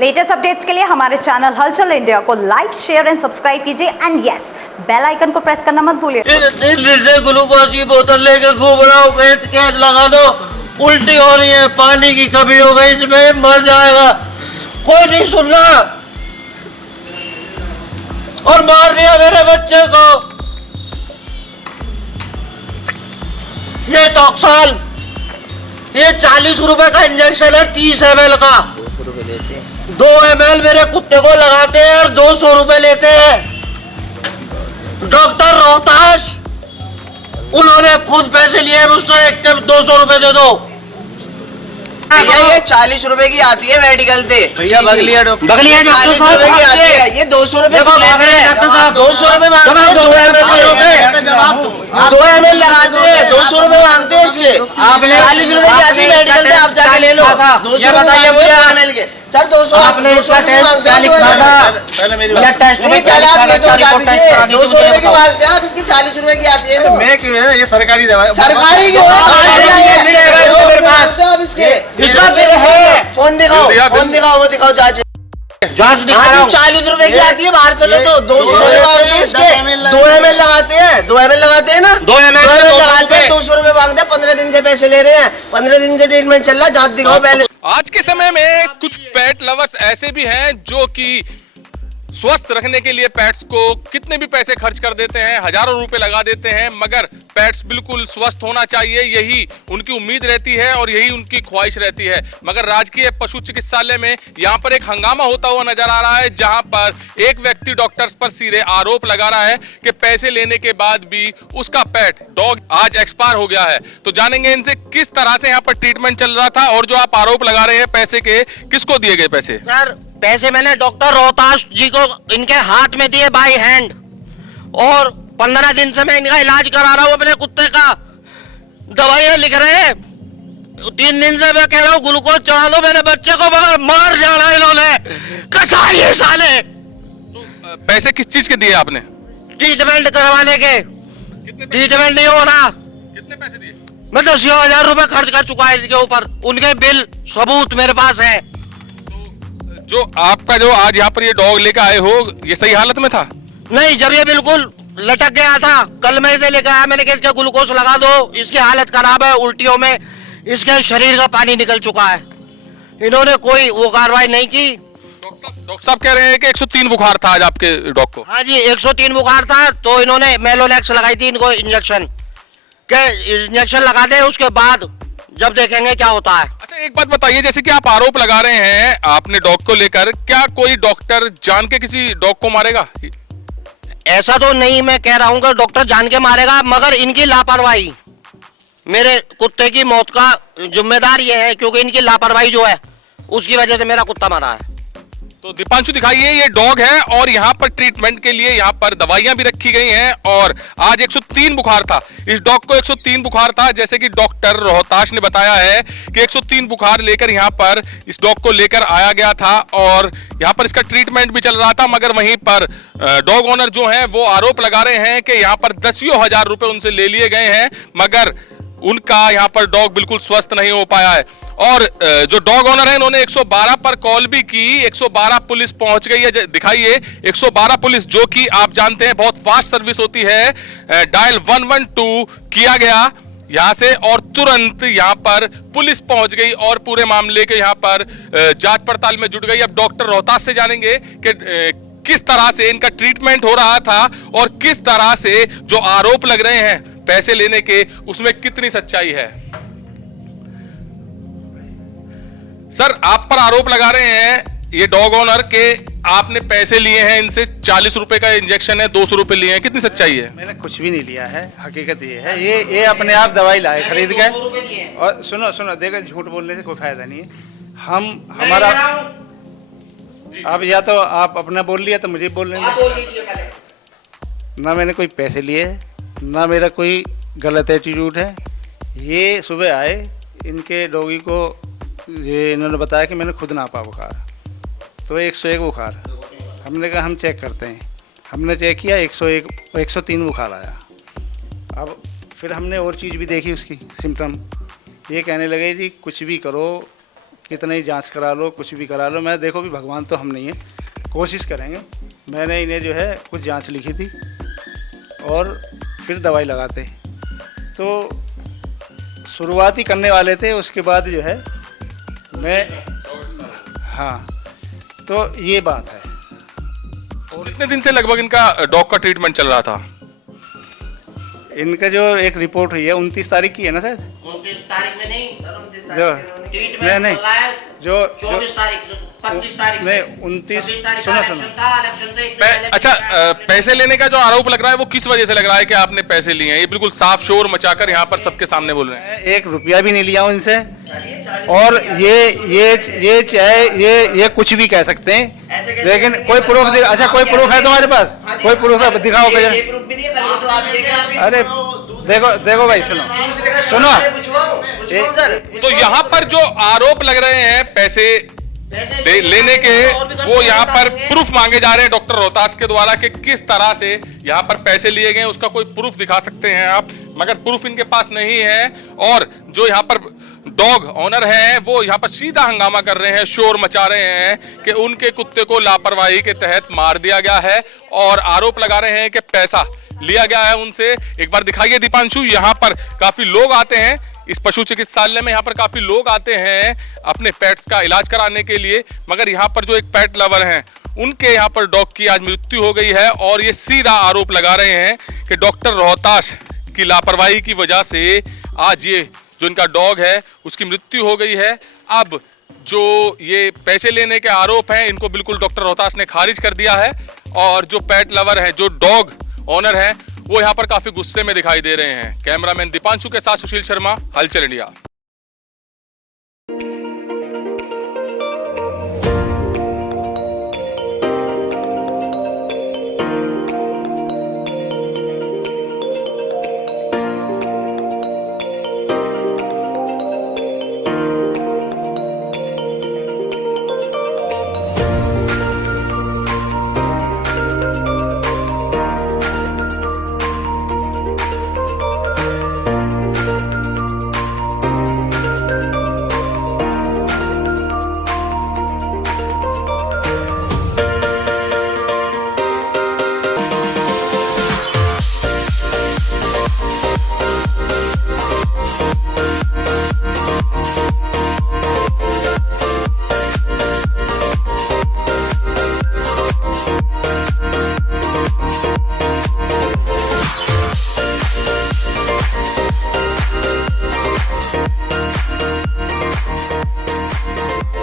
Latest updates के लिए हमारे चैनल हलचल इंडिया को लाइक, शेयर एंड सब्सक्राइब कीजिए एंड यस, बेल आइकन को प्रेस करना मत भूलिए। ग्लूकोज की बोतल लेके घूम रहा हूँ, कैच लगा दो, उल्टी हो रही है, पानी की कमी हो गई, इसमें मर जाएगा, कोई नहीं सुन रहा और मार दिया मेरे बच्चे को। ये टॉक्सल, ये 40 रुपए का इंजेक्शन है, 30 ml का, 2 ml मेरे कुत्ते को लगाते हैं और 200 रुपए लेते हैं। डॉक्टर रोहताश, उन्होंने खुद पैसे लिए, मुझसे 200 रुपए दे दो। भैया ये 40 रुपए की आती है मेडिकल से। भैया बगलिया डॉक्टर 40 रुपए की आती है, ये 200 रुपए देखो भाग रहे हैं डॉक्टर साहब, 200 रुपए मांगते हैं, 2 ml लगाते हैं, 200 रुपए मांगते हैं इसके। 40 रुपए की आती है मेडिकल से, आप जाके ले लो। 200 बताइए मुझे, ml के सर 200 आपने इसका टेस्ट क्या लिखा था? ब्लड टेस्ट में क्या लिखा था? रिपोर्ट टेस्ट करानी 200 रुपए की मांगते हैं आप, इसकी 40 रुपए की आती है। मैं क्यों है, ये सरकारी दवा है। सरकारी क्यों इसका बिल है, फोन दिखाओ, फोन दिखाओ, वो दिखाओ जांच। जांच दिखा रहा हूँ। 40 रुपए की आती है, बाहर चलो तो 200 रुपए मांगते हैं इसके। 2 ml लगाते हैं, 2 ml लगाते हैं ना, 2 ml लगाते हैं, 200 रुपए मांगते हैं। 15 दिन से पैसे ले रहे हैं, 15 दिन से ट्रीटमेंट चल रहा है, जांच दिखाओ पहले। आज के समय में कुछ पेट लवर्स ऐसे भी हैं जो कि स्वस्थ रखने के लिए पेट्स को कितने भी पैसे खर्च कर देते हैं, हजारों रुपए लगा देते हैं, मगर पेट्स बिल्कुल स्वस्थ होना चाहिए, यही उनकी उम्मीद रहती है और यही उनकी ख्वाहिश रहती है। मगर राजकीय पशु चिकित्सालय में यहाँ पर एक हंगामा होता हुआ नजर आ रहा है, जहाँ पर एक व्यक्ति डॉक्टर्स पर सीधे आरोप लगा रहा है कि पैसे लेने के बाद भी उसका पेट डॉग आज एक्सपायर हो गया है। तो जानेंगे इनसे किस तरह से यहाँ पर ट्रीटमेंट चल रहा था और जो आप आरोप लगा रहे हैं पैसे के, किसको दिए गए पैसे? सर पैसे मैंने डॉक्टर रोहताश जी को इनके हाथ में दिए बाई हैंड, और 15 दिन से मैं इनका इलाज करा रहा हूँ अपने कुत्ते का। दवाइयाँ लिख रहे हैं, 3 दिन से मैं कह रहा हूँ ग्लूकोज चढ़ा दो मेरे बच्चे को, मगर मार जाना इन्होंने, कसाई है साले। तो पैसे किस चीज के दिए आपने? ट्रीटमेंट करवाने के। ट्रीटमेंट नहीं हो रहा। कितने पैसे दिए? मैं 10,000 रुपए खर्च कर चुका है इसके ऊपर, उनके बिल सबूत मेरे पास है। जो आपका जो आज यहाँ पर ये डॉग लेकर आए हो, ये सही हालत में था? नहीं, जब ये बिल्कुल लटक गया था, कल मैं इसे लेकर आया, मैंने कहा इसका ग्लूकोज लगा दो, इसकी हालत खराब है, उल्टियों में इसके शरीर का पानी निकल चुका है। इन्होंने कोई वो कार्रवाई नहीं की। डॉक्टर साहब कह रहे हैं कि 103 बुखार था आज आपके डॉग को। हाँ जी, 103 बुखार था, तो इन्होंने मेलोनेक्स लगाई थी इनको इंजेक्शन के, इंजेक्शन लगा दे, उसके बाद जब देखेंगे क्या होता है। अच्छा एक बात बताइए, जैसे कि आप आरोप लगा रहे हैं आपने डॉग को लेकर, क्या कोई डॉक्टर जान के किसी डॉग को मारेगा? ऐसा तो नहीं मैं कह रहा हूँ कि डॉक्टर जान के मारेगा, मगर इनकी लापरवाही मेरे कुत्ते की मौत का जिम्मेदार ये है, क्योंकि इनकी लापरवाही जो है उसकी वजह से मेरा कुत्ता मरा है। तो दीपांशु दिखाइए, ये डॉग है और यहाँ पर ट्रीटमेंट के लिए यहाँ पर दवाइयां भी रखी गई हैं, और आज 103 बुखार था इस डॉग को, 103 बुखार था, जैसे कि डॉक्टर रोहताश ने बताया है कि 103 बुखार लेकर यहाँ पर इस डॉग को लेकर आया गया था और यहाँ पर इसका ट्रीटमेंट भी चल रहा था। मगर वहीं पर डॉग ओनर जो है वो आरोप लगा रहे हैं कि यहाँ पर 10,000 रुपए उनसे ले लिए गए हैं, मगर उनका यहाँ पर डॉग बिल्कुल स्वस्थ नहीं हो पाया है। और जो डॉग ओनर है इन्होंने 112 पर कॉल भी की, 112 पुलिस पहुंच गई है। दिखाइए 112 पुलिस, जो कि आप जानते हैं बहुत फास्ट सर्विस होती है, डायल 112 किया गया यहाँ से और तुरंत यहाँ पर पुलिस पहुंच गई और पूरे मामले के यहाँ पर जांच पड़ताल में जुट गई। अब डॉक्टर रोहतास से जानेंगे कि किस तरह से इनका ट्रीटमेंट हो रहा था और किस तरह से जो आरोप लग रहे हैं पैसे लेने के, उसमें कितनी सच्चाई है। सर आप पर आरोप लगा रहे हैं ये डॉग ओनर के आपने पैसे लिए हैं इनसे, 40 रुपए का इंजेक्शन है, 200 रुपए लिए हैं, कितनी सच्चाई है? मैंने कुछ भी नहीं लिया है, हकीकत ये है, ये अपने आप दवाई लाए खरीद के। और सुनो देखो, झूठ बोलने से कोई फायदा नहीं है। हमारा अब या तो आप अपना बोल लिया तो मुझे बोल लेना। ना मैंने कोई पैसे लिए, ना मेरा कोई गलत एटीट्यूड है। ये सुबह आए, इनके डॉगी को ये इन्होंने बताया कि मैंने खुद नापा बुखार, तो 101 बुखार। हमने कहा हम चेक करते हैं, हमने चेक किया, 103 बुखार आया। अब फिर हमने और चीज़ भी देखी उसकी सिम्टम, ये कहने लगे जी कुछ भी करो कितनी जांच करा लो, कुछ भी करा लो। मैं देखो भी भगवान तो हम नहीं है, कोशिश करेंगे। मैंने इन्हें जो है कुछ जांच लिखी थी और फिर दवाई लगाते। तो शुरुआत ही करने वाले थे, उसके बाद जो है मैं, हाँ, तो ये बात है। और कितने दिन से लगभग इनका डॉग का ट्रीटमेंट चल रहा था? इनका जो एक रिपोर्ट हुई है 29 तारीख की है ना शायद, 29 तारीख में नहीं सर, 29 जो तारीख नहीं नहीं जो 24 तारीख 25 तारीख नहीं 29 सुनो सुनो अच्छा, पैसे लेने का जो आरोप लग रहा है वो किस वजह से लग रहा है कि आपने पैसे लिए हैं? ये बिल्कुल साफ शोर मचाकर यहाँ पर सबके सामने बोल रहे हैं। मैं 1 रुपया भी नहीं लिया हूँ इनसे, और ये चाहे ये कुछ भी कह सकते हैं, लेकिन कोई प्रूफ, अच्छा कोई प्रूफ है तुम्हारे पास? कोई प्रूफ है, दिखाओ भैया। अरे देखो भाई, सुनो तो यहाँ पर जो आरोप लग रहे हैं पैसे लेने के, वो यहाँ पर प्रूफ मांगे जा रहे हैं डॉक्टर रोहतास के द्वारा कि किस तरह से यहाँ पर पैसे लिए गए, उसका कोई प्रूफ दिखा सकते हैं आप, मगर प्रूफ इनके पास नहीं है। और जो यहाँ पर डॉग ओनर हैं वो यहाँ पर सीधा हंगामा कर रहे हैं, शोर मचा रहे हैं कि उनके कुत्ते को लापरवाही के तहत मार दिया गया है, और आरोप लगा रहे हैं कि पैसा लिया गया है उनसे। एक बार दिखाइए दीपांशु, यहाँ पर काफी लोग आते हैं इस पशु चिकित्सालय में, यहाँ पर काफी लोग आते हैं अपने पेट्स का इलाज कराने के लिए, मगर यहाँ पर जो एक पेट लवर हैं उनके यहाँ पर डॉग की आज मृत्यु हो गई है, और ये सीधा आरोप लगा रहे हैं कि डॉक्टर रोहतास की लापरवाही की वजह से आज ये जो इनका डॉग है उसकी मृत्यु हो गई है। अब जो ये पैसे लेने के आरोप हैं इनको बिल्कुल डॉक्टर रोहतास ने खारिज कर दिया है, और जो पेट लवर है, जो डॉग ओनर हैं, वो यहाँ पर काफी गुस्से में दिखाई दे रहे हैं। कैमरामैन दीपांशु के साथ सुशील शर्मा, हलचल इंडिया।